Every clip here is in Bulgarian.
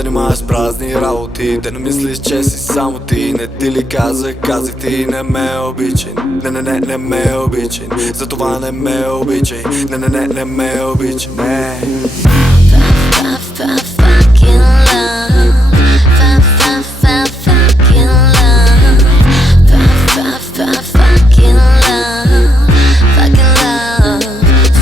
занимаваш с празни работи. Да не мислиш, че си само ти. Не ти ли казах ти, не ме обичай. Не ме обичай, затова не ме обичай. Не ме обичай, не. Fucking love, fucking love,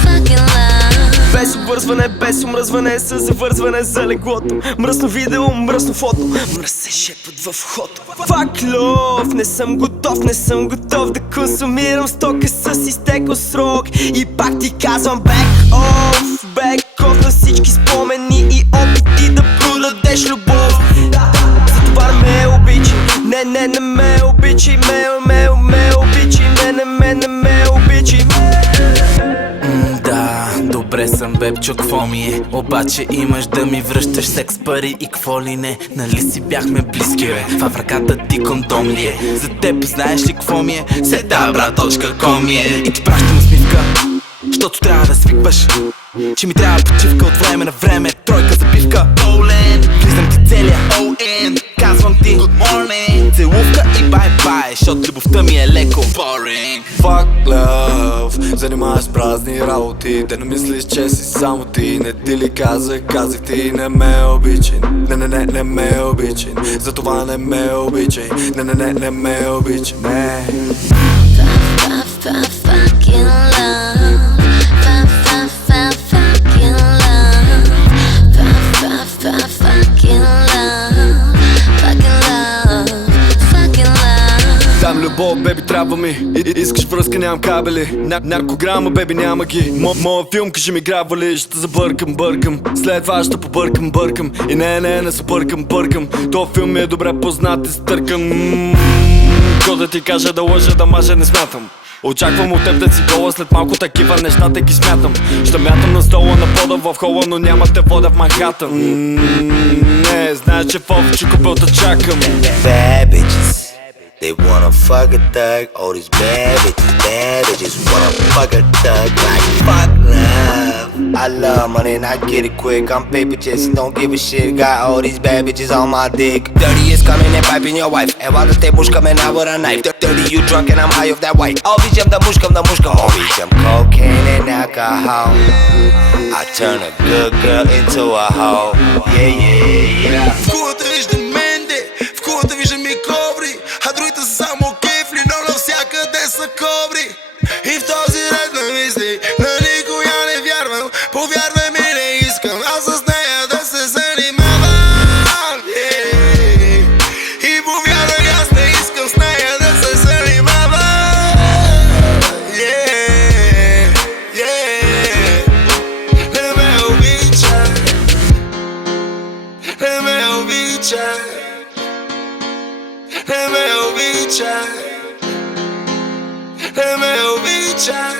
fucking love. Без обвързване, без омръзване, с завързване за леглото. Мръсно видео, мръсно фото, мръсен шепот в ухото. Fuck love, не съм готов да консумирам стока с изтекъл срок. И пак ти казвам back off на всички спомени и опити да продадеш любов. Затова не ме обичай, не ме обичай, ме обичай, не ме обичай. Да, добре съм, бебчо, кво ми е? Обаче имаш да ми връщаш секс, пари и кво ли не? Нали си бяхме близки, бе? В ръката ти кондом ли е? За теб знаеш ли кво ми е? Sedabra.com е. И ти пращам усмивка, щото трябва да свикваш, че ми трябва почивка от време на време. Тройка забивка, влизам ти целия all-in. Казвам ти good morning, целувка и bye-bye, защото любовта ми е леко boring. Fuck love, занимаваш с празни работи. Да не мислиш, че си само ти. Не ти ли казах ти, не ме обичай. Не ме обичай, затова не ме обичай. Не ме обичай, не. Fucking love, fucking love. Дам любов, беби, трябва ми. Искаш връзка, нямам кабели. Наркограма, беби, няма ги. Моя филм, кажи ми грабва ли? Ще забъркам. След това ще побъркам. И не се бъркам. То филм ми е добре познат и стъркам. Какво да ти кажа, да лъжа, да мажа, не смятам. Очаквам от теб да си гола, след малко такива неща те ги смятам. Ще мятам на стола на пода в хола, но нямате вода в Манхатън. Не, знаеш, че в овче купелта чакам. Bad bitches, they wanna fuck a thug. All these bad bitches wanna fuck a thug. Like fuck love. I love money and I get it quick. I'm paper chasing, don't give a shit. Got all these bad bitches on my dick. Dirty is coming and piping your wife. And while the tables coming out with a knife. Dirty, you drunk and I'm high off that white. Обичам да мушкам, обичам cocaine and alcohol. I turn a good girl into a hoe. Yeah. В кулата виждам менде, в кулата виждам и коври, а другите са само кефли, но навсякъде са кобри. И в този ред на мисли на никоя не вярвам. Повярвай ми, не искам аз с нея да се занимавам. И повярвай, аз не искам с нея да се занимавам. Не ме обичай, не ме обичай, не ме обичай, не ме обичай,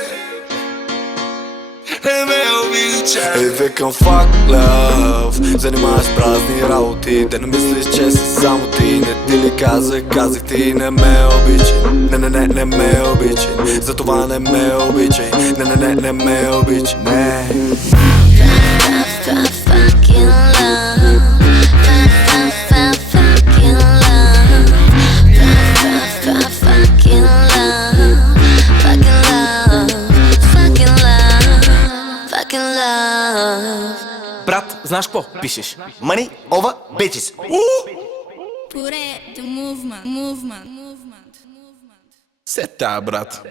не ме обичай. Ей, викам fuck love, занимаваш с празни работи. Да не мислиш, че си само ти. Не ти ли казах ти, не ме обичай. Не ме обичай, затова не ме обичай. Не ме обичай, не. Fucking love, fucking love, fucking love. Брат, знаеш какво пишеш? Money over bitches. Put it to movement. Сета, брат.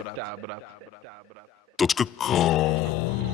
.com